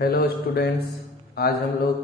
Hello students, आज हम लोग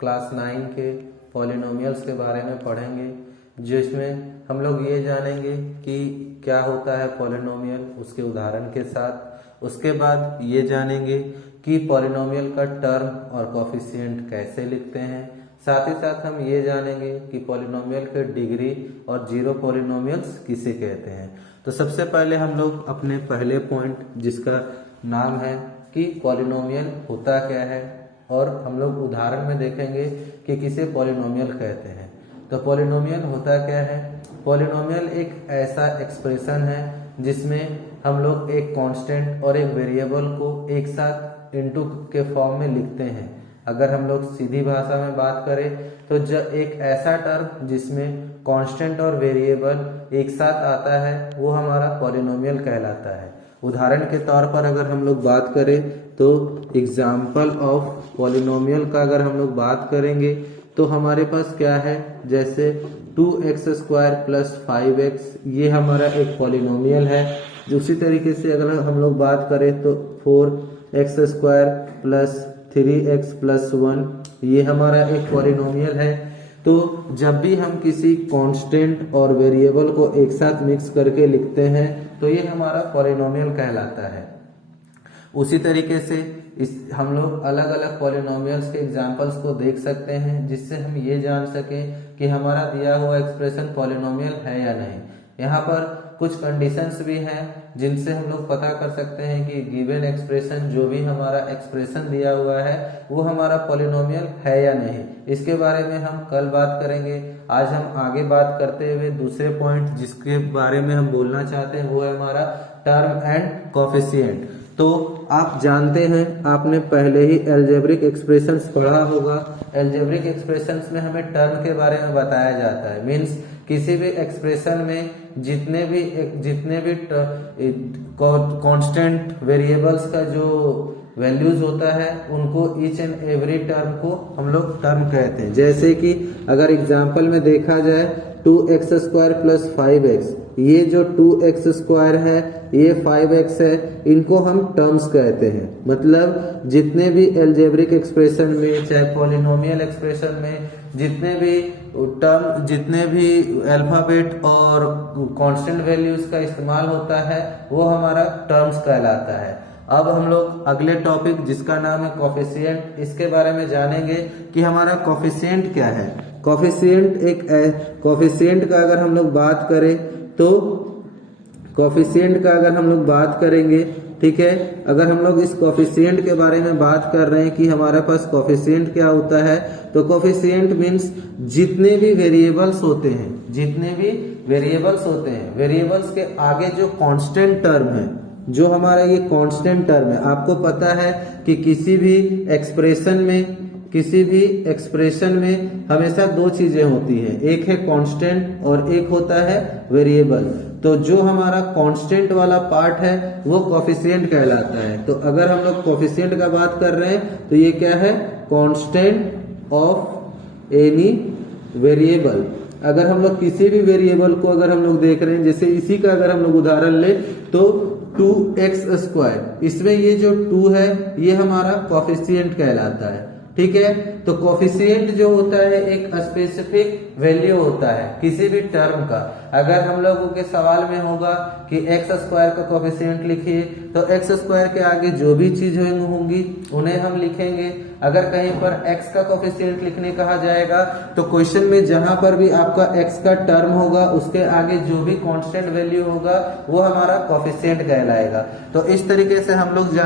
क्लास 9 के पॉलिनोमियल्स के बारे में पढ़ेंगे, जिसमें हम लोग ये जानेंगे कि क्या होता है पॉलिनोमियल उसके उदाहरण के साथ। उसके बाद ये जानेंगे कि पॉलिनोमियल का टर्म और कोफिशिएंट कैसे लिखते हैं। साथ ही साथ हम ये जानेंगे कि पॉलिनोमियल के डिग्री और जीरो पॉलिनोमियल्स किसे कहते हैं। तो सबसे पहले हम लोग अपने पहले पॉइंट, जिसका नाम है कि पॉलिनोमियल होता क्या है, और हम लोग उदाहरण में देखेंगे कि किसे पॉलिनोमियल कहते हैं। तो पॉलिनोमियल होता क्या है? पॉलिनोमियल एक ऐसा एक्सप्रेशन है जिसमें हम लोग एक कांस्टेंट और एक वेरिएबल को एक साथ इनटू के फॉर्म में लिखते हैं। अगर हम लोग सीधी भाषा में बात करें तो जब एक ऐसा टर्म जिसमें कांस्टेंट और वेरिएबल एक साथ आता है वो हमारा पॉलिनोमियल कहलाता है। उदाहरण के तौर पर अगर हम लोग बात करें तो एग्जाम्पल ऑफ पॉलिनोमियल का अगर हम लोग बात करेंगे तो हमारे पास क्या है, जैसे 2x² प्लस 5x, ये हमारा एक पॉलिनोमियल है। उसी तरीके से अगर हम लोग बात करें तो 4x² प्लस 3x प्लस 1, ये हमारा एक पॉलिनोमियल है। तो जब भी हम किसी कांस्टेंट और वेरिएबल को एक साथ मिक्स करके लिखते हैं तो ये हमारा पॉलिनोमियल कहलाता है। उसी तरीके से हम लोग अलग अलग पॉलिनोमियल्स के एग्जांपल्स को देख सकते हैं, जिससे हम ये जान सकें कि हमारा दिया हुआ एक्सप्रेशन पॉलिनोमियल है या नहीं। यहाँ पर कुछ कंडीशंस भी हैं जिनसे हम लोग पता कर सकते हैं कि गिवन एक्सप्रेशन, जो भी हमारा एक्सप्रेशन दिया हुआ है, वो हमारा पॉलिनोमियल है या नहीं। इसके बारे में हम कल बात करेंगे। आज हम आगे बात करते हुए दूसरे पॉइंट जिसके बारे में हम बोलना चाहते हैं वो है हमारा टर्म एंड कोफिशिएंट। तो आप जानते हैं, आपने पहले ही अलजेब्रिक एक्सप्रेशंस पढ़ा होगा। अलजेब्रिक एक्सप्रेशंस में हमें टर्म के बारे में बताया जाता है। मीन्स किसी भी एक्सप्रेशन में जितने भी कांस्टेंट वेरिएबल्स का जो वैल्यूज होता है उनको ईच एंड एवरी टर्म को हम लोग टर्म कहते हैं। जैसे कि अगर एग्जांपल में देखा जाए 2x² प्लस 5x, ये जो 2x² है, ये 5x है, इनको हम टर्म्स कहते हैं। मतलब जितने भी अलजेब्रिक एक्सप्रेशन में, चाहे पॉलिनोमियल एक्सप्रेशन में, जितने भी टर्म, जितने भी अल्फाबेट और कांस्टेंट वैल्यूज का इस्तेमाल होता है वो हमारा टर्म्स कहलाता है। अब हम लोग अगले टॉपिक जिसका नाम है कोफिशिएंट, इसके बारे में जानेंगे कि हमारा कोफिशिएंट क्या है। कोफिशिएंट का अगर हम लोग बात करें तो कोफिशिएंट का अगर हम लोग बात करेंगे, ठीक है, अगर हम लोग इस कोफिशिएंट के बारे में बात कर रहे हैं कि हमारे पास कोफिशिएंट क्या होता है, तो कोफिशिएंट मीन्स जितने भी वेरिएबल्स होते हैं, वेरिएबल्स के आगे जो कांस्टेंट टर्म है, जो हमारा ये कांस्टेंट टर्म है। आपको पता है कि किसी भी एक्सप्रेशन में हमेशा दो चीजें होती हैं, एक है कांस्टेंट और एक होता है वेरिएबल। तो जो हमारा कांस्टेंट वाला पार्ट है वो कोफिशिएंट कहलाता है। तो अगर हम लोग कोफिशिएंट का बात कर रहे हैं तो ये क्या है, कांस्टेंट ऑफ एनी वेरिएबल। अगर हम लोग किसी भी वेरिएबल को अगर हम लोग देख रहे हैं, जैसे इसी का अगर हम लोग उदाहरण ले तो 2x², इसमें ये जो 2 है ये हमारा कोफिशिएंट कहलाता है। ठीक है, तो कोफिशिएंट जो होता है एक स्पेसिफिक वैल्यू होता है किसी भी टर्म का। अगर हम लोगों के सवाल में होगा कि x² का कोफिशिएंट लिखिए, तो x² के आगे जो भी चीज होंगी उन्हें हम लिखेंगे। अगर कहीं पर x का कोफिशिएंट लिखने कहा जाएगा तो क्वेश्चन में जहां पर भी आपका x का टर्म होगा उसके आगे जो भी कांस्टेंट वैल्यू होगा वो हमारा कोफिशिएंट कहलाएगा। तो इस तरीके से हम लोग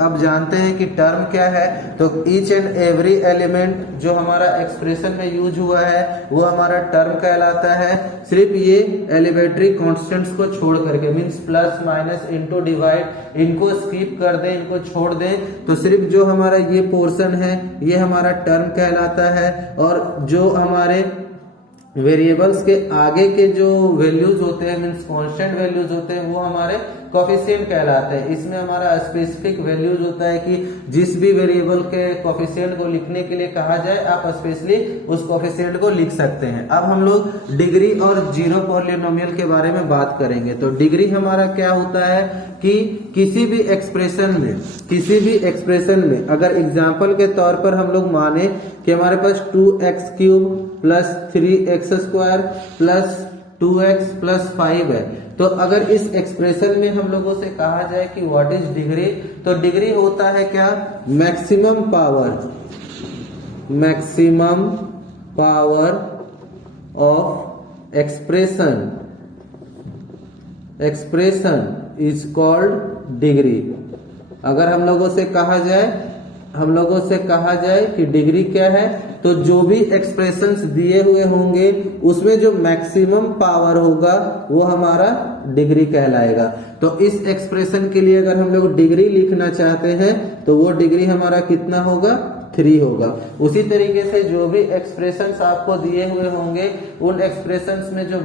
अब जानते हैं कि टर्म क्या है। तो ईच एंड एवरी एलिमेंट जो हमारा एक्सप्रेशन में यूज हुआ है वो हमारा टर्म कहलाता है। सिर्फ ये एलिमेंट्री कांस्टेंट्स को छोड़ करके, means plus minus into divide, इनको स्किप कर दें, इनको छोड़ दें, तो सिर्फ जो हमारा ये पोर्शन है ये हमारा टर्म कहलाता है। और जो हमारे वेरिएबल्स के आगे के जो वैल्यूज होते हैं मीन्स कांस्टेंट वैल्यूज होते हैं वो हमारे कोफिशिएंट कहलाते हैं। इसमें हमारा स्पेसिफिक वैल्यूज होता है कि जिस भी वेरिएबल के कोफिशिएंट को लिखने के लिए कहा जाए आप स्पेशली उस कोफिशिएंट को लिख सकते हैं। अब हम लोग डिग्री और जीरो पॉलिनोमियल के बारे में बात करेंगे। तो डिग्री हमारा क्या होता है कि किसी भी एक्सप्रेशन में अगर एग्जाम्पल के तौर पर हम लोग माने कि हमारे पास 2x³ plus 3x² plus 2x plus 5 है, तो अगर इस एक्सप्रेशन में हम लोगों से कहा जाए कि व्हाट इज डिग्री, तो डिग्री होता है क्या, maximum power of expression is called degree. अगर हम लोगों से कहा जाए कि डिग्री क्या है, तो जो भी एक्सप्रेशंस दिए हुए होंगे उसमें जो मैक्सिमम पावर होगा वो हमारा डिग्री कहलाएगा। तो इस एक्सप्रेशन के लिए अगर हम लोग डिग्री लिखना चाहते हैं तो वो डिग्री हमारा कितना होगा, 3 होगा। उसी तरीके से जो भी एक्सप्रेशंस आपको दिए हुए होंगे उन एक्सप्रेशंस में जो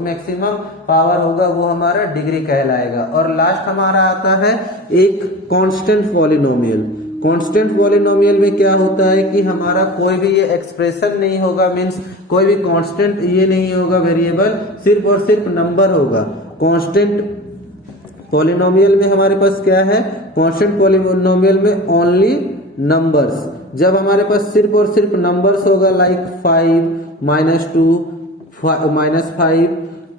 मैक्सिमम पावर होगा वो हमारा डिग्री कहलाएगा। और लास्ट हमारा आता है एक कांस्टेंट पॉलिनोमियल। कांस्टेंट पॉलिनोमियल में क्या होता है कि हमारा कोई भी ये एक्सप्रेशन नहीं होगा, मींस कोई भी कांस्टेंट ये नहीं होगा वेरिएबल, सिर्फ और सिर्फ नंबर होगा। कांस्टेंट पॉलिनोमियल में हमारे पास क्या है, कांस्टेंट पॉलिनोमियल में ओनली नंबर्स। जब हमारे पास सिर्फ और सिर्फ नंबर्स होगा लाइक 5 -2 -5,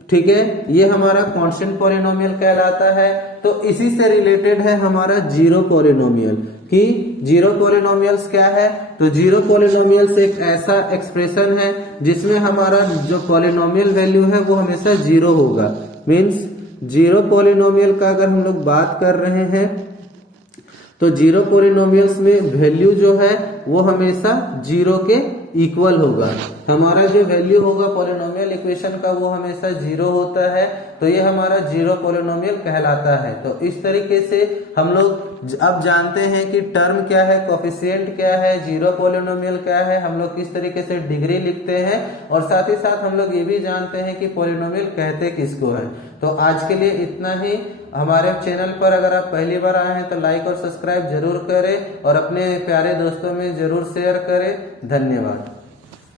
ठीक है, ये हमारा कांस्टेंट पॉलिनोमियल कहलाता है। तो इसी से रिलेटेड है हमारा जीरो पॉलिनोमियल कि जीरो पॉलिनोमियल्स क्या है, तो जीरो पॉलिनोमियल्स एक ऐसा एक्सप्रेशन है जिसमें हमारा जो पॉलिनोमियल वैल्यू है वो हमेशा जीरो होगा। मींस जीरो पॉलिनोमियल का अगर हम लोग बात कर रहे हैं तो जीरो पॉलिनोमियल्स में वैल्यू जो है वो हमेशा जीरो के इक्वल होगा। हमारा जो वैल्यू होगा पॉलिनोमियल इक्वेशन का वो हमेशा जीरो होता है, तो ये हमारा जीरो पॉलिनोमियल कहलाता है। तो इस तरीके से हम लोग अब जानते हैं कि टर्म क्या है, कोफिशिएंट क्या है, जीरो पॉलिनोमियल क्या है, हम लोग किस तरीके से डिग्री लिखते हैं, और साथ ही साथ हम लोग ये भी जानते हैं कि पॉलिनोमियल कहते किसको है। तो आज के लिए इतना ही। हमारे चैनल पर अगर आप पहली बार आए हैं तो लाइक और सब्सक्राइब जरूर करें और अपने प्यारे दोस्तों में जरूर शेयर करें। धन्यवाद।